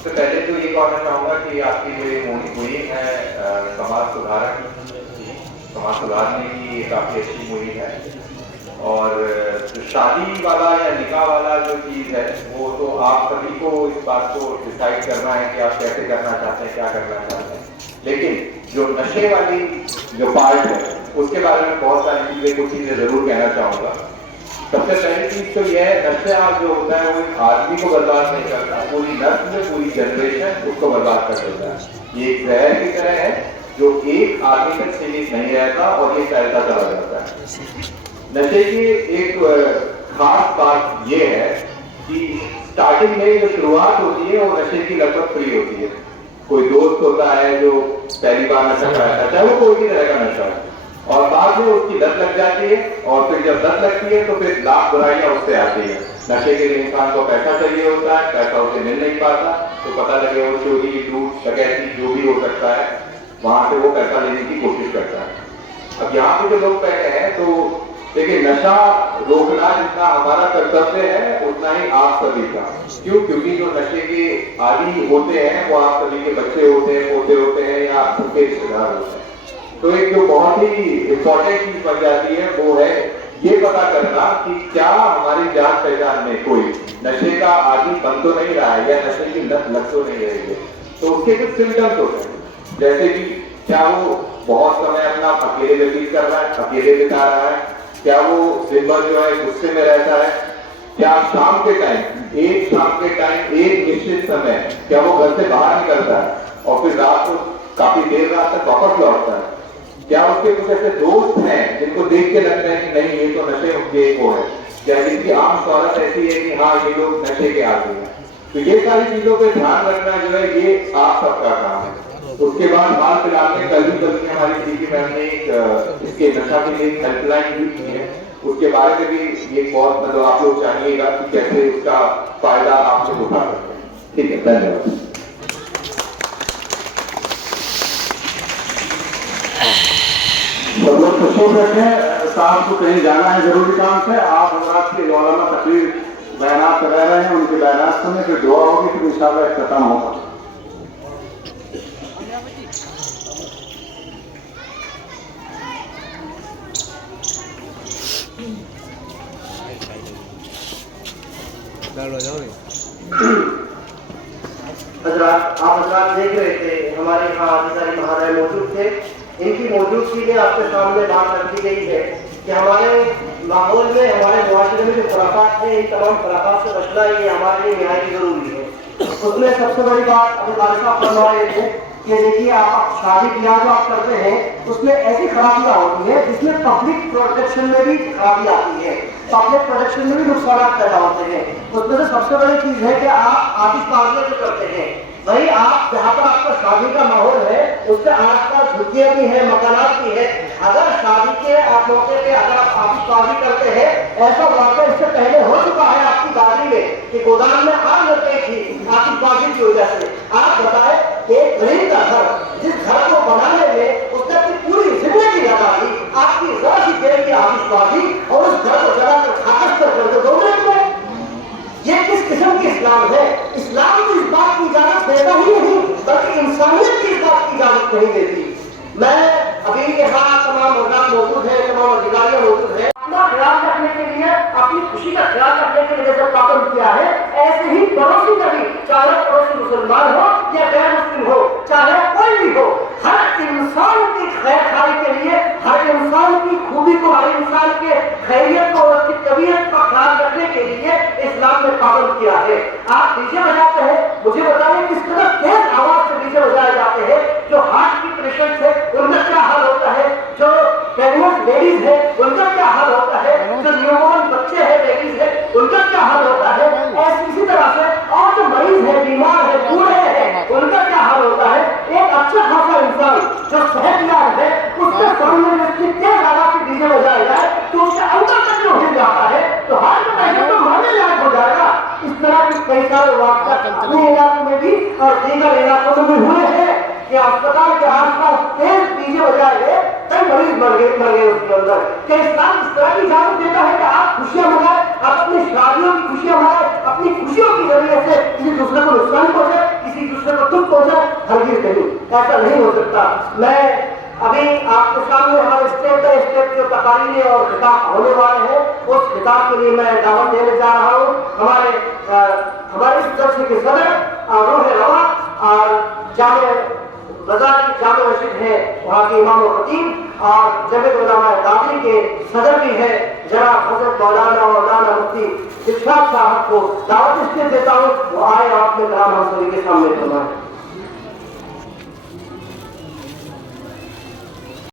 सबसे पहले तो ये कहना चाहूँगा कि आपकी जो ये मुहिम है समाज सुधारक, समाज सुधारने की ये काफ़ी अच्छी मुहिम है। और जो शादी वाला या निकाह वाला जो चीज़ है वो तो आप सभी को इस बात को डिसाइड करना है कि आप कैसे करना चाहते हैं, क्या करना चाहते हैं। लेकिन जो नशे वाली जो पार्ट है उसके बारे में बहुत सारी चीज़ें, कुछ चीज़ें ज़रूर कहना चाहूँगा। सबसे पहली चीज तो यह है, नशा जो होता है वो एक आदमी को बर्बाद नहीं करता, पूरी नस्ल, पूरी जनरेशन उसको बर्बाद कर देता है। ये एक जहर की तरह है जो एक आदमी तक सीमित नहीं रहता और ये फैलता चला जाता है। नशे की एक खास बात ये है कि स्टार्टिंग में जो शुरुआत होती है वो नशे की लगभग फ्री होती है। कोई दोस्त होता है जो पहली बार नशा कराता है, चाहे वो कोई भी तरह का नशा है, और बाद में उसकी लत लग जाती है, और फिर जब लत लगती है तो फिर लाख बुराइयां उससे आती है। नशे के लिए इंसान को पैसा चाहिए होता है, पैसा उसे मिल नहीं पाता, तो पता लगे वो चोरी, लूट, डकैती जो भी हो सकता है, वहां से वो पैसा लेने की कोशिश करता है। अब यहाँ पे जो लोग बैठे हैं, तो देखिए नशा रोकना जितना हमारा कर्तव्य है उतना ही आप सभी का। क्यों? क्योंकि जो नशे के आदी होते हैं वो आप सभी के बच्चे होते हैं, पोते होते हैं, या उनके रिश्तेदार होते हैं। तो एक जो बहुत ही इंपॉर्टेंट चीज बन जाती है वो है ये पता करना कि क्या हमारी जान पहचान में कोई नशे का आदी बन तो नहीं रहा है या नशे की लत लग तो नहीं रही है। तो उसके कुछ सिम्टम्स होते हैं, जैसे कि क्या वो बहुत समय अपना अकेले व्यतीत कर रहा है, अकेले बिता रहा है, क्या वो दिन भर जो है गुस्से में रहता है, क्या शाम के टाइम एक निश्चित समय क्या वो घर से बाहर निकलता है और फिर रात को काफी देर रात तक वापस लौटता है, क्या उसके कुछ ऐसे दोस्त हैं जिनको देख के लगता है कि नहीं ये तो नशे के वो है, या जिनकी आम शौहरत ऐसी है कि हाँ ये लोग नशे के आदमी हैं। तो ये सारी चीजों पे ध्यान रखना जो है ये आप सबका काम है। उसके बाद हाल फिलहाल में कल ही हमारी सीपी मैम ने इसके नशा के लिए हेल्पलाइन भी की है, उसके बारे में भी ये बहुत मतलब आप लोग जानिएगा कि कैसे उसका फायदा आप लोग उठा सकते हैं। ठीक है, धन्यवाद। सब लोग खुश रखें, साहब को कहीं जाना है जरूरी काम से। आप हजरात के मौलाना तकरीर बयानात कर रहे हैं, उनके बयानात सुने, फिर दुआ होगी, फिर इंशाल्लाह इख्तिताम होगा। हजरात, आप हजरात देख रहे थे हमारे यहाँ अधिकारी महाराज मौजूद थे। इनकी मौजूदगी में आपके सामने बात रखी गई है कि हमारे माहौल में, हमारे मुआशरे में जो खुराफात है, इन तमाम खुराफात से बचना ये हमारे लिए निहायत जरूरी है। उसमें सबसे बड़ी बात अभी बादशाह फरमा रहे थे कि देखिए आप शादी ब्याह जो आप करते हैं उसमें ऐसी खराबियां होती है जिसमें पब्लिक प्रोटेक्शन में भी खराबी आती है, पब्लिक प्रोटेक्शन में भी नुकसान पैदा होते हैं। उसमें से सबसे बड़ी चीज है कि आप आतिशबाजी जो करते हैं, भाई आप जहाँ पर आपका शादी का माहौल है उसके आसपास झुग्गियां भी है, मकानात भी है, अगर शादी के आप मौके पे अगर आप आतिशबाजी करते हैं, ऐसा वाकया इससे पहले हो चुका है आपकी गाड़ी में कि गोदाम में आग लग गई थी आतिशबाजी की वजह से। आप बताए एक गरीब का घर, जिस घर को बनाने में उसने अपनी पूरी जिंदगी लगा दी, आपकी जरा सी देर की आतिशबाजी और उस घर को जलाकर खाकस कर दो में, ये किस किस्म की इस्लाम है? इस्लाम तो इस बात की इजाजत देता ही नहीं, बल्कि इंसानियत की इस बात की इजाजत नहीं देती। मैं अभी यहाँ तमाम लोग मौजूद है, तमाम अधिकारियां मौजूद है, अपना ख्याल रखने के लिए, अपनी खुशी का ख्याल रखने के लिए जैसे पाबंद किया है, ऐसे ही पड़ोसी का भी, चाहे पड़ोसी मुसलमान हो या गैर मुस्लिम हो, चाहे कोई भी हो, हर इंसान की खैर खाई के लिए, हर इंसान की खूबी को, हर इंसान के खैरियत को, उसकी तबीयत का ख्याल रखने के लिए इस्लाम ने पाबंद किया है। आप डीजे बजाते हैं, मुझे बताइए किस तरह तेज आवाज से डीजे बजाए जाते हैं। जो हार्ट की पेशेंट है उनका क्या हाल होता है, जो प्रेग्नेंट लेडीज है उनका क्या हाल होता है, जो न्यूबॉर्न बच्चे हैं, बेबीज है, उनका क्या हाल होता है। ऐसी इसी तरह से और जो मरीज है, बीमार है, बूढ़े हैं, उनका क्या हाल होता है। एक अच्छा खासा इंसान जो सेहतयाब है उसके सामने में इतनी तेज आवाज से डीजे बजाया जाए तो उसके अंदर तक जो हिल जाता है तो हार्ट का पेशेंट तो मरने लायक हो जाएगा। इस तरह के कई सारे वाक़या अपने इलाकों में भी और दीगर इलाकों में भी हुए हैं कि अस्पताल के आसपास तेज डीजे बजाए गए, कई मरीज मर गए उसके अंदर। क्या इस्लाम इस तरह की इजाजत देता है कि आप खुशियां मनाएं, आप अपनी शादियों की खुशियां मनाएं, अपनी खुशियों के जरिए से किसी दूसरे को नुकसान पहुंचे, किसी किसी दूसरे को दुख पहुंचाए, हरगिज नहीं, ऐसा नहीं हो सकता। मैं अभी आपके सामने हमारे स्टेप बाय स्टेप जो तकारीरें और खिताब होने वाले हैं, उस खिताब के लिए मैं दावत देने जा रहा हूँ। हमारे इस जलसे के सदर रूह रवा और जामे बाजार की जामे मस्जिद है, वहाँ के इमाम और खतीब और जमीयत उलमा दाखिल के सदर भी है जनाब हजरत मौलाना और मौलाना मुफ्ती इशफाक साहब को दावत इसलिए देता हूँ, वो आए आपके कलाम हम सभी के सामने फरमाएं।